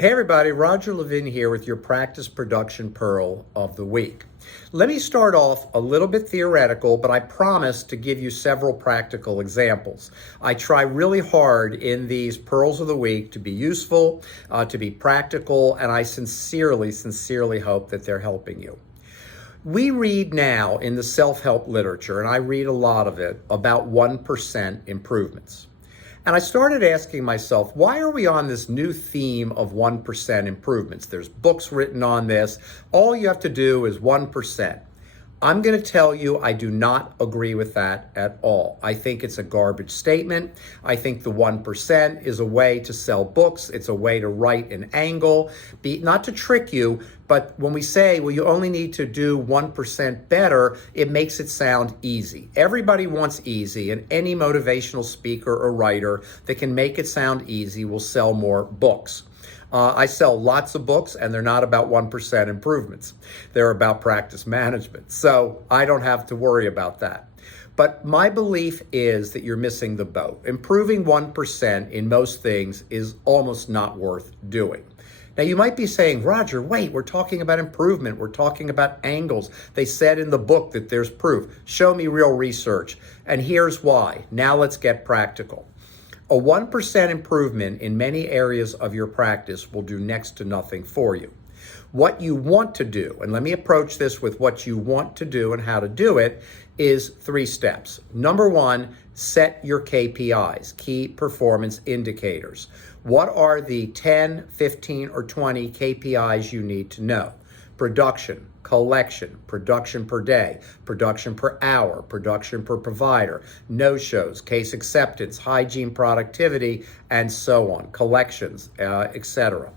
Hey everybody, Roger Levin here with your Practice Production Pearl of the Week. Let me start off a little bit theoretical, but I promise to give you several practical examples. I try really hard in these Pearls of the Week to be useful, to be practical, and I sincerely hope that they're helping you. We read now in the self-help literature, and I read a lot of it, about 1% improvements. And I started asking myself, why are we on this new theme of 1% improvements? There's books written on this. All you have to do is 1%. I'm going to tell you I do not agree with that at all. I think it's a garbage statement. I think the 1% is a way to sell books. It's a way to write an angle, not to trick you, but when we say, well, you only need to do 1% better, it makes it sound easy. Everybody wants easy, and any motivational speaker or writer that can make it sound easy will sell more books. I sell lots of books, and they're not about 1% improvements. They're about practice management. So I don't have to worry about that. But my belief is that you're missing the boat. Improving 1% in most things is almost not worth doing. Now, you might be saying, Roger, wait, we're talking about improvement. We're talking about angles. They said in the book that there's proof. Show me real research. And here's why. Now let's get practical. A 1% improvement in many areas of your practice will do next to nothing for you. What you want to do, and let me approach this with what you want to do and how to do it, is 3 steps. Number 1, set your KPIs, key performance indicators. What are the 10, 15, or 20 KPIs you need to know? Production, collection, production per day, production per hour, production per provider, no-shows, case acceptance, hygiene, productivity, and so on, collections, etc.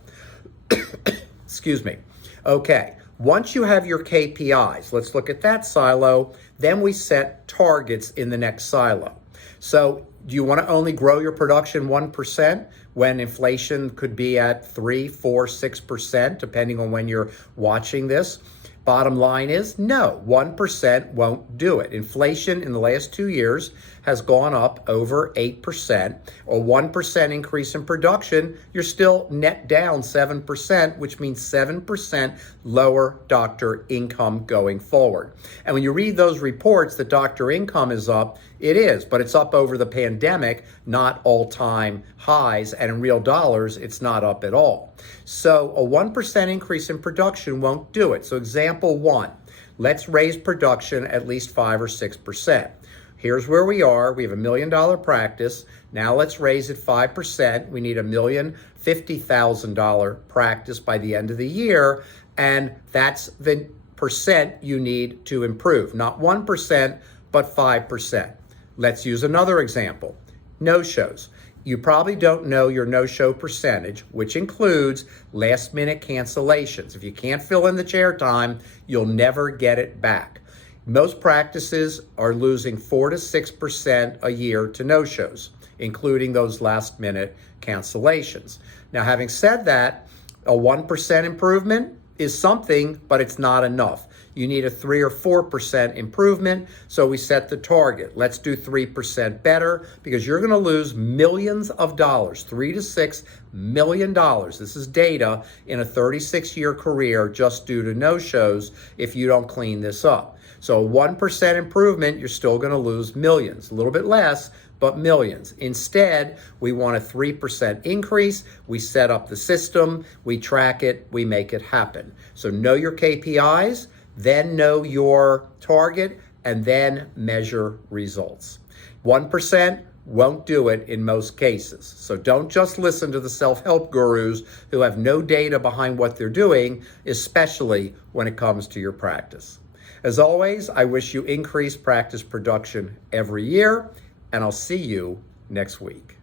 Excuse me. Okay, once you have your KPIs, let's look at that silo, then we set targets in the next silo. So do you want to only grow your production 1% when inflation could be at 3, 4, 6%, depending on when you're watching this? Bottom line is no, 1% won't do it. Inflation in the last 2 years has gone up over 8%. A 1% increase in production, you're still net down 7%, which means 7% lower doctor income going forward. And when you read those reports that doctor income is up, it is, but it's up over the pandemic, not all-time highs, and in real dollars, it's not up at all. So a 1% increase in production won't do it. So example 1, let's raise production at least 5 or 6%. Here's where we are. We have $1 million practice. Now let's raise it 5%. We need $1,050,000 practice by the end of the year, and that's the percent you need to improve. Not 1%, but 5%. Let's use another example. No-shows. You probably don't know your no-show percentage, which includes last-minute cancellations. If you can't fill in the chair time, you'll never get it back. Most practices are losing 4 to 6% a year to no-shows, including those last-minute cancellations. Now, having said that, a 1% improvement is something, but it's not enough. You need a 3 or 4% improvement, so we set the target. Let's do 3% better, because you're going to lose millions of dollars, $3 to $6 million. This is data in a 36-year career just due to no-shows if you don't clean this up. So a 1% improvement, you're still going to lose millions, a little bit less, but millions. Instead, we want a 3% increase. We set up the system, we track it, we make it happen. So know your KPIs, then know your target, and then measure results. 1% won't do it in most cases. So don't just listen to the self-help gurus who have no data behind what they're doing, especially when it comes to your practice. As always, I wish you increased practice production every year, and I'll see you next week.